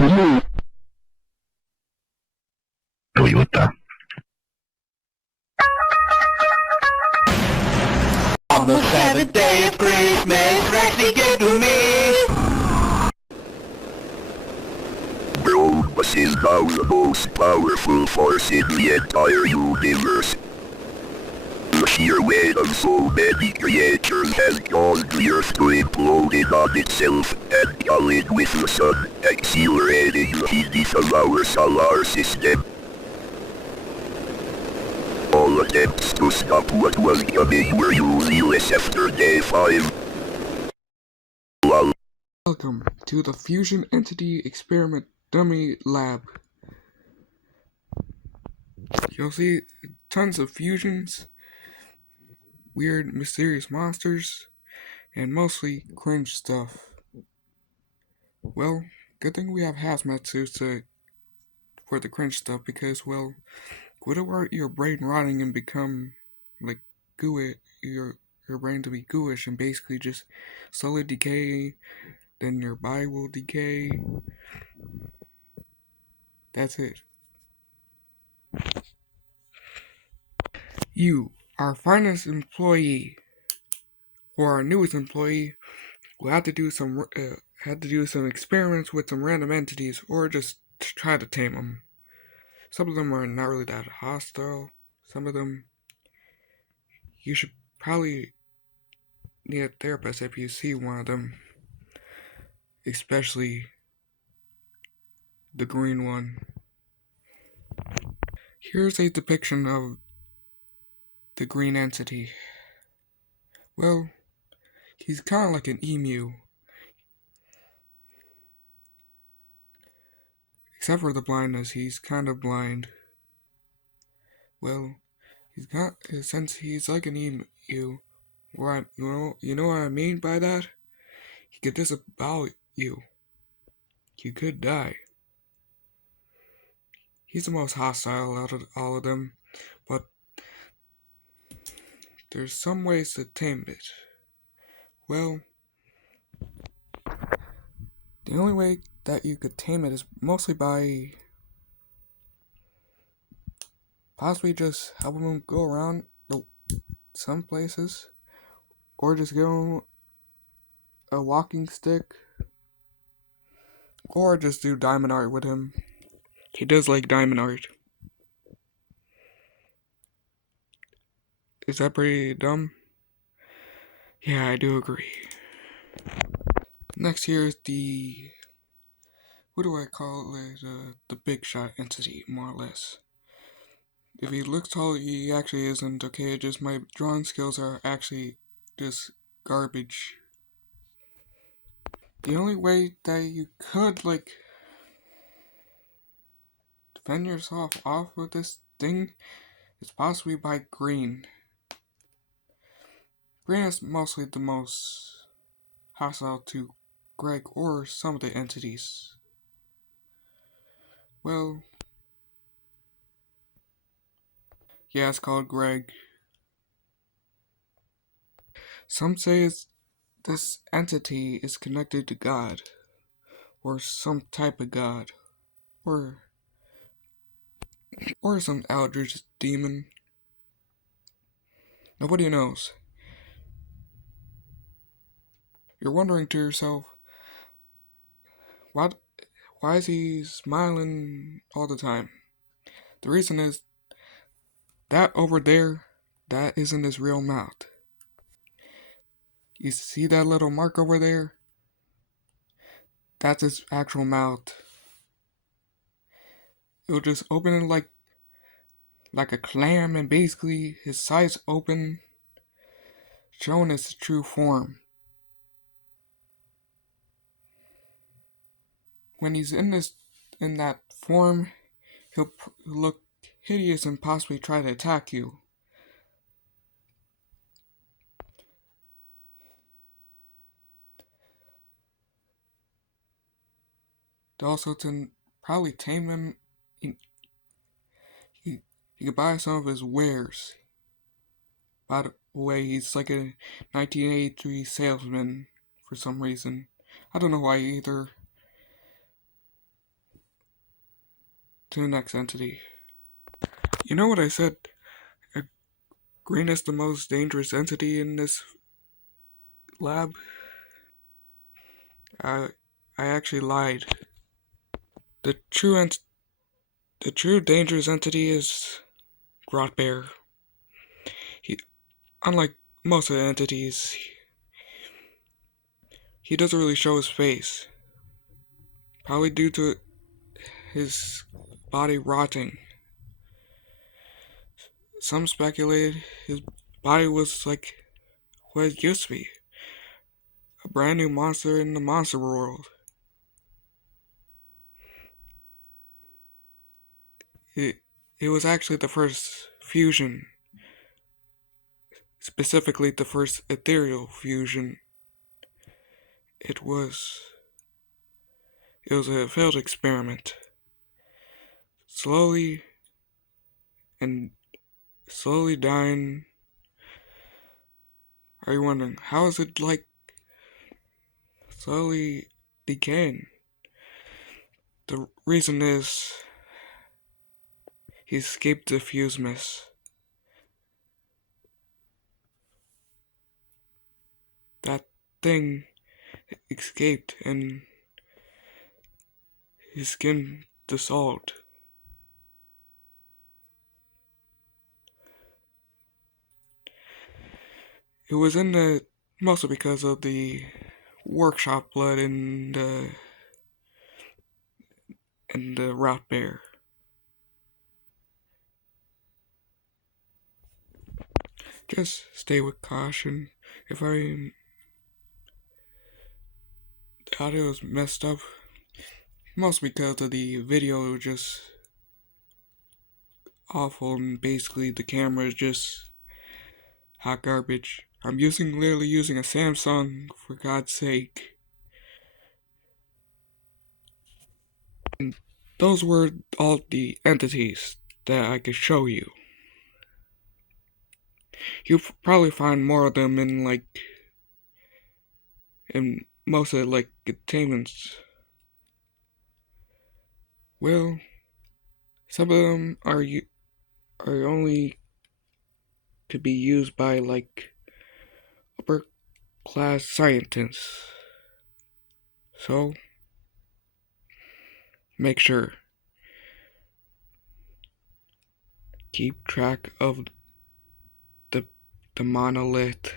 Toyota. On the seventh day of Christmas, Rexy came to me. Brobus is now the most powerful force in the entire universe. The sheer weight of so many creatures has caused the Earth to implode in on itself and collide with the Sun, accelerating the heat of our solar system. All attempts to stop what was coming were useless after day 5. Welcome to the Fusion Entity Experiment Dummy Lab. You'll see tons of fusions, weird, mysterious monsters, and mostly cringe stuff. Well, good thing we have hazmat suits for the cringe stuff because, well, whatever your brain rotting and become like gooey, your brain to be gooish and basically just slowly decay, then your body will decay. That's it. You, our finest employee, or our newest employee, will have to do some experiments with some random entities, or just try to tame them. Some of them are not really that hostile. Some of them, you should probably need a therapist if you see one of them, especially the green one. Here's a depiction of the green entity. Well, he's kind of like an emu. Except for the blindness, he's kind of blind. Well, since he's like an emu, you know what I mean by that? He could disavow you. You could die. He's the most hostile out of all of them, but there's some ways to tame it. Well, the only way that you could tame it is mostly by possibly just helping him go around some places, or just give him a walking stick, or just do diamond art with him. He does like diamond art. Is that pretty dumb? Yeah, I do agree. Next here is the, what do I call it? The big shot entity, more or less. If he looks tall, he actually isn't. Okay, just my drawing skills are actually just garbage. The only way that you could, like, defend yourself off of this thing is possibly by green. Green is mostly the most hostile to Greg or some of the entities. Well, yeah, it's called Greg. Some say this entity is connected to God, or some type of God, or some eldritch demon. Nobody knows. You're wondering to yourself, why is he smiling all the time? The reason is that over there, that isn't his real mouth. You see that little mark over there? That's his actual mouth. It'll just open it like a clam, and basically his sides open, showing its true form. When he's in that form, he'll look hideous and possibly try to attack you. Also, to probably tame him, you could buy some of his wares. By the way, he's like a 1983 salesman for some reason. I don't know why either. to the next entity. You know what I said? Green is the most dangerous entity in this lab? I actually lied. The true dangerous entity is Grot Bear. Unlike most of the entities, he doesn't really show his face. Probably due to his body rotting. Some speculated his body was like what it used to be. A brand new monster in the monster world. It was actually the first fusion. Specifically the first ethereal fusion. It was a failed experiment. Slowly dying. Are you wondering, how is it like slowly decaying? The reason is he escaped the fuse mist. That thing escaped and his skin dissolved. It was mostly because of the workshop blood and the route bear. Just stay with caution. If the audio is messed up, mostly because of the video just awful and basically the camera is just hot garbage. I'm literally using a Samsung, for God's sake. And those were all the entities that I could show you. You'll probably find more of them in most of the containments. Well, some of them are only could be used by upper class scientists. So make sure keep track of the monolith.